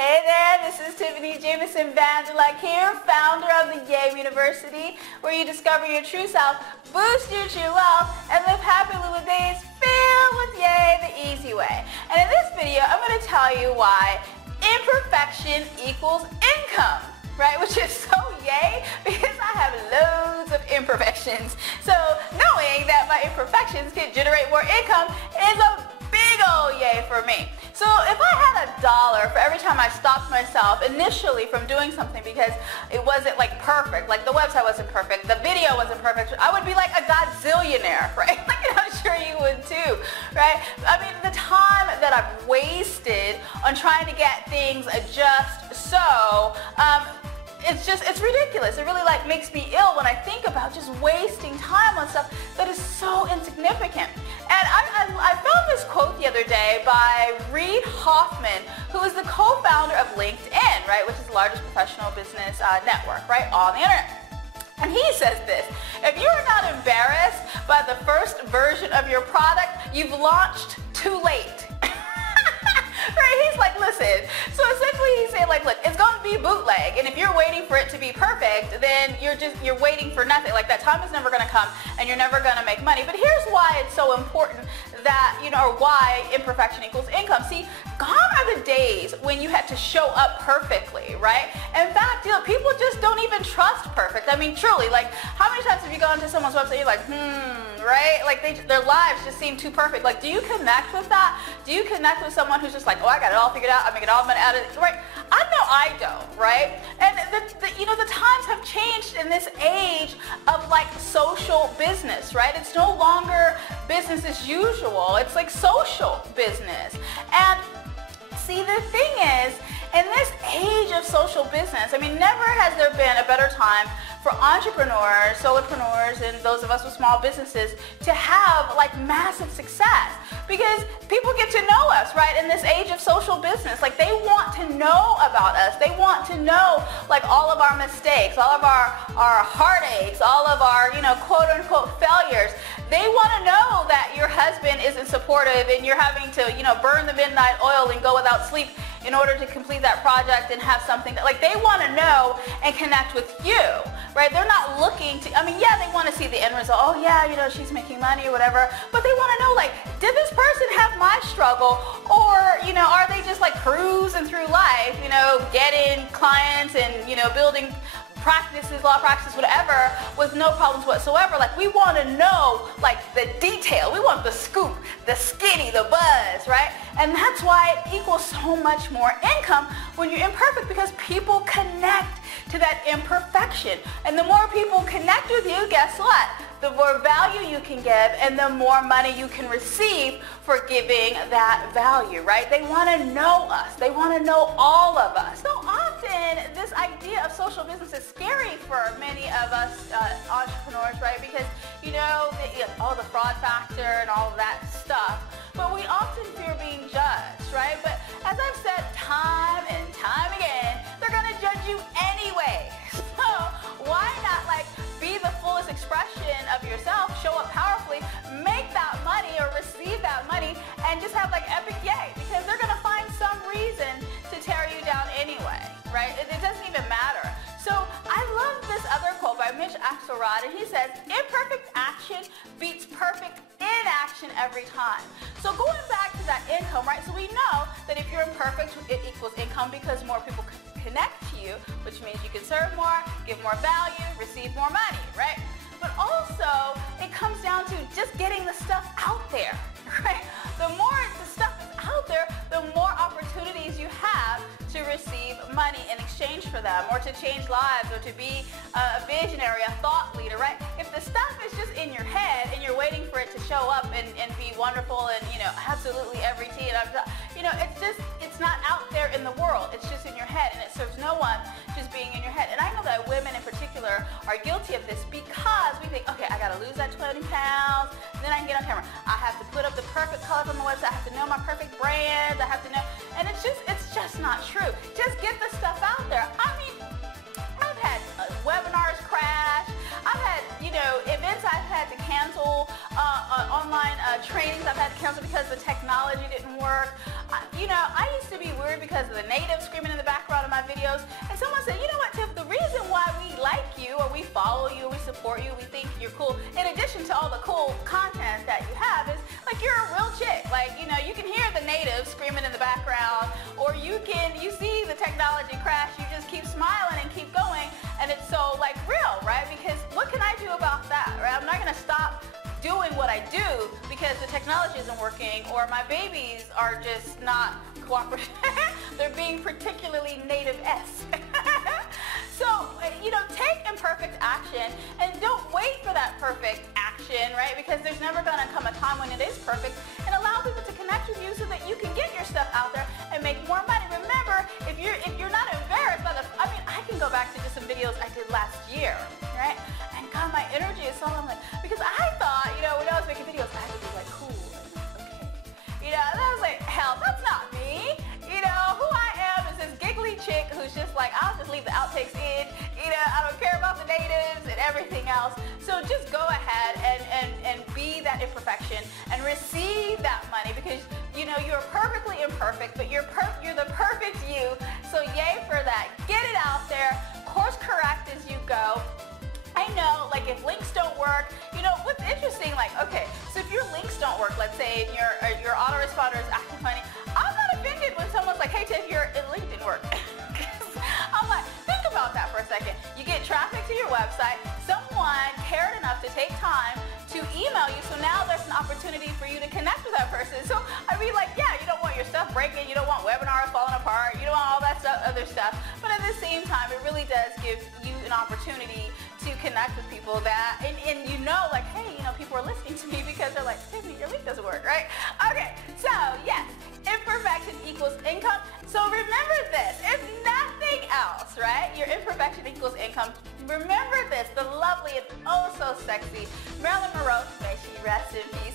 Hey there, this is Tiphanie Jamison here, founder of the Yay University, where you discover your true self, boost your true wealth, and live happily with days filled with Yay the easy way. And in this video, I'm going to tell you why imperfection equals income, right? Which is so yay because I have loads of imperfections. So knowing that my imperfections can generate more income is a big old yay for me. So if I had $1 for every time I stopped myself initially from doing something because it wasn't like perfect, like the website wasn't perfect, the video wasn't perfect, I would be like a godzillionaire, right? Like I'm sure you would too, right? I mean, the time that I've wasted on trying to get things just so, it's ridiculous. It really like makes me ill when I think about just wasting time on stuff that is so insignificant. And I found this quote the other day by Reid Hoffman, who is the co-founder of LinkedIn, right, which is the largest professional business network, right, on the internet. And he says this: if you are not embarrassed by the first version of your product, you've launched too late. Right? He's like, listen, so essentially he's saying like, look, it's going to be bootleg, and if you're waiting for it to be perfect, then you're waiting for nothing. Like that time is never going to come, and you're never going to make money. But here's why it's so important that, or why imperfection equals income. See, gone are the days when you had to show up perfectly, right? In fact, people just don't even trust perfect. I mean, truly, like, how many times have you gone to someone's website and you're like, right? Like their lives just seem too perfect. Like, do you connect with that? Do you connect with someone who's just like, oh, I got it all figured out, I'm making all money out of it, right? I know I don't, right? And the times have changed in this age of like social business, right? It's no longer business as usual. It's like social business. And see, the thing is, in this age of social business, I mean, never has there been a better time for entrepreneurs, solopreneurs, and those of us with small businesses to have like massive success, because people get to know us, right? In this age of social business, like they want to know about us. They want to know like all of our mistakes, all of our heartaches, all of our, quote unquote failures. They want to know that your husband isn't supportive and you're having to, burn the midnight oil and go without sleep in order to complete that project and have something that, like, they want to know and connect with you, right? They're not looking to, I mean, yeah, they want to see the end result. Oh yeah, she's making money or whatever, but they want to know, like, did this person have my struggle, or, are they just like cruising through life, getting clients and, building practices, law practices, whatever, with no problems whatsoever. Like, we want to know, like, the detail. We want the scoop, the skinny, the buzz, right? And that's why it equals so much more income when you're imperfect, because people connect to that imperfection. And the more people connect with you, guess what? The more value you can give and the more money you can receive for giving that value, right? They want to know us. They want to know all of us. So often, this idea of social business is scary for many of us entrepreneurs, right? Because, all the fraud factor and all of that stuff. But we often fear being judged, right? But as I've said time and time again, they're going to judge you anyway. So why not, like, be the fullest expression of yourself, show up powerfully, make that money or receive that money, and just have like epic yay, because they're going to find some reason to tear you down anyway, right? It doesn't even matter. So I love this other quote by Mitch Axelrod, and he says, imperfect action beats perfect inaction every time. So going back to that income, right? So we know that if you're imperfect, it equals income because more people connect to you, which means you can serve more, give more value, receive more money, right? But also, it comes down to just getting the stuff out there, right? The more the stuff is out there, the more opportunities you have to receive money in exchange for them, or to change lives, or to be a visionary, a thought leader, right? If the stuff is just in your head and you're waiting for it to show up and be wonderful and, absolutely every tea, and it's not out there in the world. It's just in your head, and it serves no one just being in your head. And I know that women in particular are guilty of this, because we think, okay, I got to lose that 20 pounds, and then I can get on camera. I have to put up the perfect colors on the website. I have to know my perfect brands. I have to know, and it's just not true. Just get the stuff out there. I mean, I've had webinars crash. I've had, events I've had to cancel, online trainings I've had to cancel because the technology didn't work. I used to be weird because of the natives screaming in you see the technology crash, you just keep smiling and keep going, and it's so like real, right? Because what can I do about that, right? I'm not gonna stop doing what I do because the technology isn't working or my babies are just not cooperative. They're being particularly native-esque. So, take imperfect action and don't wait for that perfect action, right? Because there's never gonna come a time when it is perfect, and allow people to connect with you so that you can get your stuff out there and make more money. Remember, if you're not embarrassed by I can go back to just some videos I did last year, right? And God, my energy is so, I'm like, because I thought, when I was making videos, I had to be like cool, okay. And I was like, hell, that's not me. Who I am is this giggly chick who's just like, I'll just leave the outtakes in. I don't care about the natives and everything else. So just go ahead and be that imperfection and receive that money, because you're perfectly imperfect, but you're the perfect you. So yay for that. Get it out there. Course correct as you go. I know, like, if links don't work, what's interesting, like, okay, so if your links don't work, let's say your autoresponder is acting funny, I'm not offended when someone's like, hey Tiff, your link didn't work. I'm like, think about that for a second. You get traffic to your website, someone cared enough to take time to email you, so now there's an opportunity for you to connect with that person. So I mean, like, yeah, you don't want your stuff breaking, you don't want webinars falling apart, you don't want all that other stuff, but at the same time, it really does give you an opportunity to connect with people that, and like, hey, people are listening to me because they're like, Tiffany, your link doesn't work, right? Okay, so yes, imperfection equals income. So remember this, if nothing else, right? Your imperfection equals income. Remember this, the lovely and oh so sexy Marilyn Monroe, may she rest in peace,